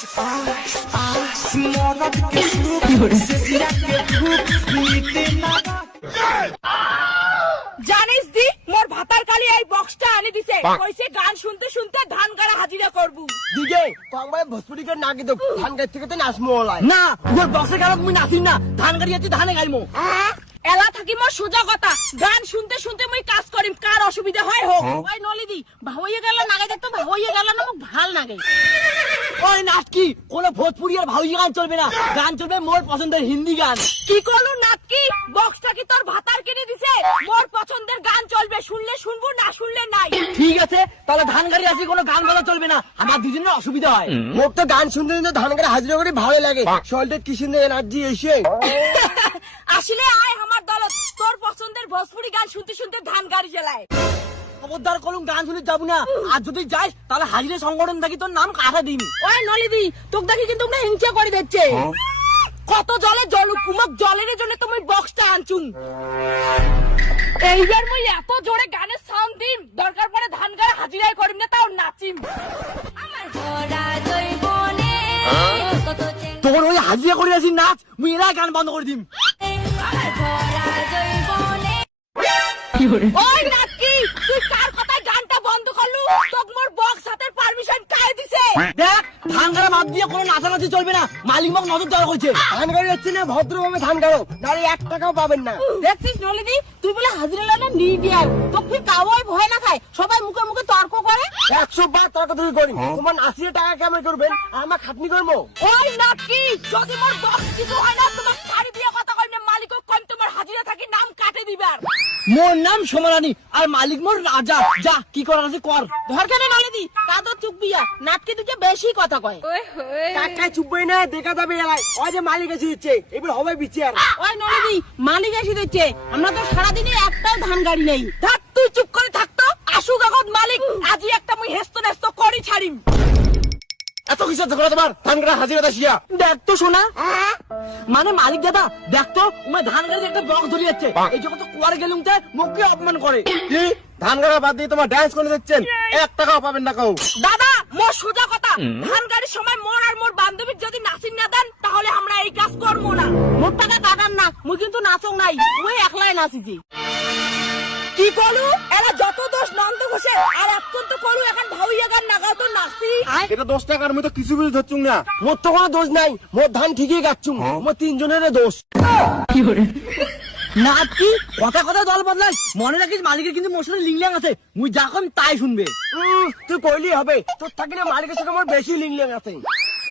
জানিস দি মোর ভাতার কালি এই বক্সটা আনি দিছে কইছে গান শুনতে শুনতে ধান গাড়া হাজিরা করবু দিগে কংবাই ভোজপুরি কে নাকি তো ধান গাইতে থেকে নাচমো লাই না ওর বক্সে গেল তুমি নাচিস না, ধান গাড়ি যাচ্ছি ধানে গাইমো। এলা থাকি মোর সোজা কথা, গান শুনতে শুনতে মই কাজ করিম, কার অসুবিধা হয় হোক। ওই নলিদি ভাওইয়ে গেল নাগে দেখতো, ভাওইয়ে গেল না মোক ভাল লাগে। ওই নাটকি কোন ভোজপুরি আর ভাউজি গান চলবে না, গান চলবে মোর পছন্দের হিন্দি গান। কি করলু নাটকি, বক্সটা কি তোর ভাতার কিনে দিছে? মোর পছন্দের গান চলবে, শুনলে শুনবো না শুনলে নাই। ঠিক আছে তাহলে ধান গাড়ি আসি, কোনো গান বলা চলবে না, আমার দুজনের অসুবিধা হয়। মোক তো গান শুনতে শুনতে ধান গাড়ি হাজিরা করে ভালো লাগে, শরীরে কি সুন্দর এনার্জি এসে। আসলে আয় আমার দলত, তোর পছন্দের ভোজপুরি গান শুনতে শুনতে ধান গাড়ি চালায়। খবরদার করুন গান শুনে যাবো না, আর যদি যাস তাহলে হাজিরে সংগঠন থাকি তোর নাম কাটা দিন। ওই নলিদি তোকে দেখি কিন্তু না হিংসা করে দিচ্ছে। কত জলে জল কুমক জলের জন্য তুমি বক্সটা আনছুন। এইবার মই এত জোরে গানের সাউন্ড দিম, দরকার পড়ে ধান গাড়া হাজিরাই করিম না, তাও নাচিম। তোর ওই হাজিরা করে আসি নাচ, মুই এরাই গান বন্ধ করে দিম। ওই নাকি তুই কার কথায় গানটা বন্ধ করলু? তোক মোর বক্স হাতের পারমিশন কাই দিছে? দেখ ধান গাড়া বাদ দিয়ে কোনো নাচানাচি চলবে না, মালিক মোক নজর দেওয়া হয়েছে। ধান গাড়ি হচ্ছে না, ভদ্রভাবে ধান গাড়ো, নাহলে 1 টাকাও পাবেন না। দেখছিস নলিদি তুই বলে হাজিরা লানা মিডিয়ার, তোক তুই কাওয়াই ভয় না খায়, সবাই মুখে মুখে তর্ক করে। 100 বার তর্কাতর্কি করি, তোমার 80 টাকা কেমন করবেন, আমার খাটনি করবো। ওই নাকি যদি মোর বক্স কিছু হয় না, তোমার শাড়ি দিয়ে কথা কই না, মালিক কই তোমার হাজিরা থাকি নাম কাটে দিবার। মোর নাম সোমারানী আর মালিক মোর রাজা, যা কি করার আছে কর। ধর কেন নলিদি কাদর চুপ বিয়া, নাটকে তুই বেশি কথা কয়। কাকায় চুপই না, দেখা যাবে এলাই ওই যে মালিক এসে দিচ্ছে, এবার হবে বিচার। ওই নলিদি মালিক এসে দিচ্ছে, আমরা তো সারাদিনে একটাও ধান গাড়ি নেই। থাক তুই চুপ করে থাকতো, আসুক আগত মালিক, আজই একটা মুই হেস্ত নেস্ত করি ছাড়িম। এত কিছু করে তোমার ধান গাড়ি হাজিরা দাসিয়া। দেখ তো শোনা, মানে মালিক দাদা দেখ তো উমা ধান গাড়ি একটা বক্স ধরে যাচ্ছে, এই জন্য তো কুয়ার গেলুম তে মুখকে অপমান করে। কি ধান গাড়া বাদ দিয়ে তোমার ডান্স করে দিচ্ছেন, 1 টাকাও পাবেন না কেউ। দাদা মোর সোজা কথা, ধান গাড়ির সময় মোর আর মোর বান্ধবীর যদি নাচিন না দেন, তাহলে আমরা এই কাজ করবো না। মোর টাকা কাটান না, মুই কিন্তু নাচক নাই, মুই একলাই নাচিছি। কি করলু এরা যত দোষ নন্দ ঘোষে, আর এখন তো করু এখন ভাউইয়া গান নাগাও তো নাচি। এটা 10 টাকার মধ্যে কিছু বুঝে ধরছুম না, মোর তো কোনো দোষ নাই, মোর ধান ঠিকই গাচ্ছুম, মোর 3 জনের দোষ। নাটকি কথা কথা দল বদলাস, মনে রাখিস মালিকের কিন্তু মোর সাথে লিংল্যাং আছে, মুই যা কম তাই শুনবে। তুই কইলি হবে, তোর থাকি না মালিকের সাথে আমার বেশি লিংলিং আছে।